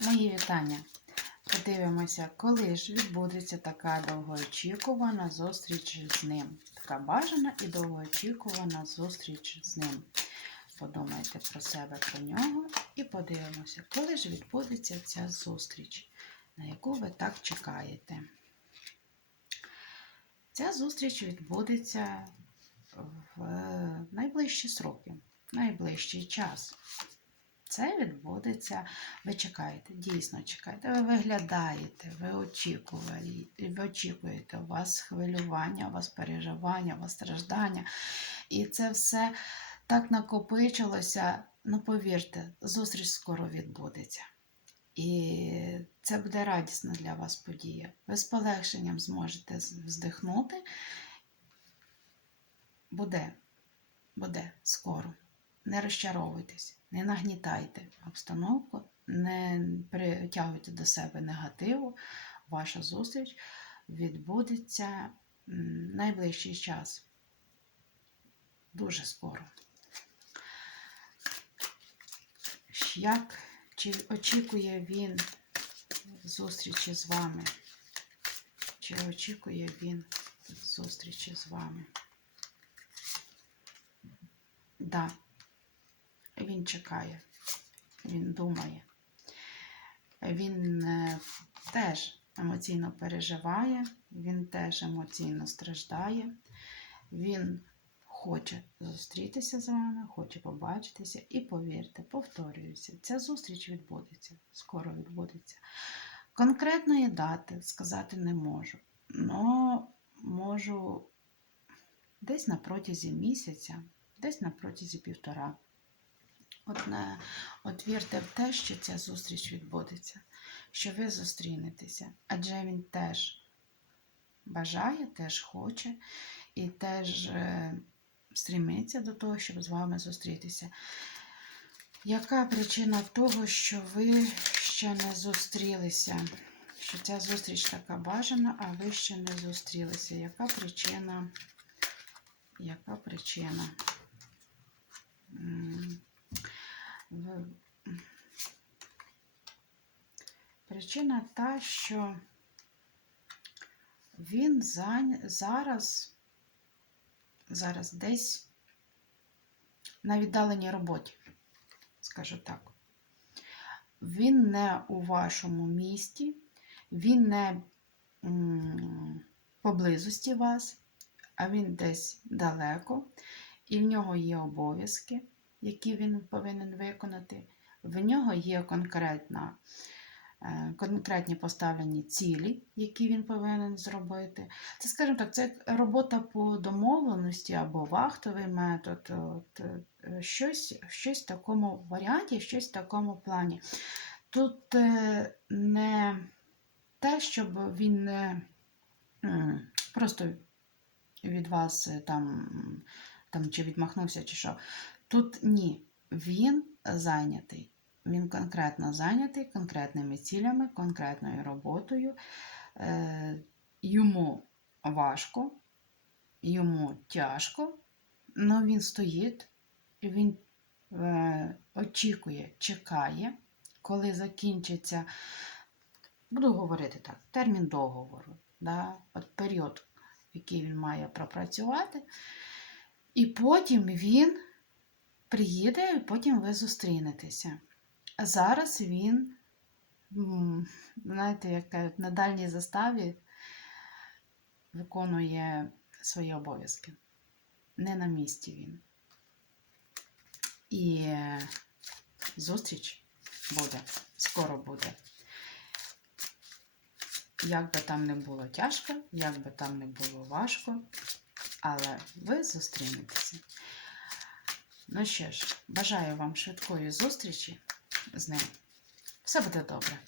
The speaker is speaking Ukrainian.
Мої вітання. Подивимося, коли ж відбудеться така довгоочікувана зустріч з ним. Така бажана і довгоочікувана зустріч з ним. Подумайте про себе, про нього і подивимося, коли ж відбудеться ця зустріч, на яку ви так чекаєте. Ця зустріч відбудеться в найближчі сроки, найближчий час. Це відбудеться, ви чекаєте, дійсно чекаєте, ви виглядаєте, ви очікуєте, ви очікуєте, у вас хвилювання, у вас переживання, у вас страждання. І це все так накопичилося. Ну, повірте, зустріч скоро відбудеться. І це буде радісна для вас подія. Ви з полегшенням зможете вздихнути. Буде, буде скоро. Не розчаровуйтесь, не нагнітайте обстановку, не притягуйте до себе негативу. Ваша зустріч відбудеться найближчий час. Дуже скоро. Як чи очікує він зустрічі з вами? Чи очікує він зустрічі з вами? Да, він чекає, він думає. Він е, теж емоційно переживає, він теж емоційно страждає. Він хоче зустрітися з вами, хоче побачитися. І повірте, повторююся, ця зустріч відбудеться, скоро відбудеться. Конкретної дати сказати не можу, але можу десь на протязі місяця, десь на протязі півтора. От, не, от вірте в те, що ця зустріч відбудеться, що ви зустрінетеся, адже він теж бажає, теж хоче і теж е, стрімиться до того, щоб з вами зустрітися. Яка причина того, що ви ще не зустрілися? Що ця зустріч така бажана, а ви ще не зустрілися? Яка причина? Яка причина? М, в- Причина та, що він зараз, зараз десь на віддаленій роботі, скажу так. Він не у вашому місті, він не поблизості вас, а він десь далеко, і в нього є обов'язки, які він повинен виконати. В нього є конкретна, конкретні поставлені цілі, які він повинен зробити. Це, скажімо так, це робота по домовленості або вахтовий метод, от, е, щось, щось в такому варіанті, щось в такому плані. Тут е, не те, щоб він не просто від вас е, там, там чи відмахнувся, чи що. Тут ні, він зайнятий. Він конкретно зайнятий конкретними цілями, конкретною роботою. Е, Йому важко, йому тяжко, але він стоїть, він е, очікує, чекає, коли закінчиться, буду говорити так, термін договору, да, от період, який він має пропрацювати. І потім він приїде, і потім ви зустрінетеся. Зараз він, знаєте, як кажуть, на дальній заставі виконує свої обов'язки. Не на місці він. І зустріч буде, скоро буде. Як би там не було тяжко, як би там не було важко, але ви зустрінетеся. Ну що ж, бажаю вам швидкої зустрічі з ним. Все буде добре.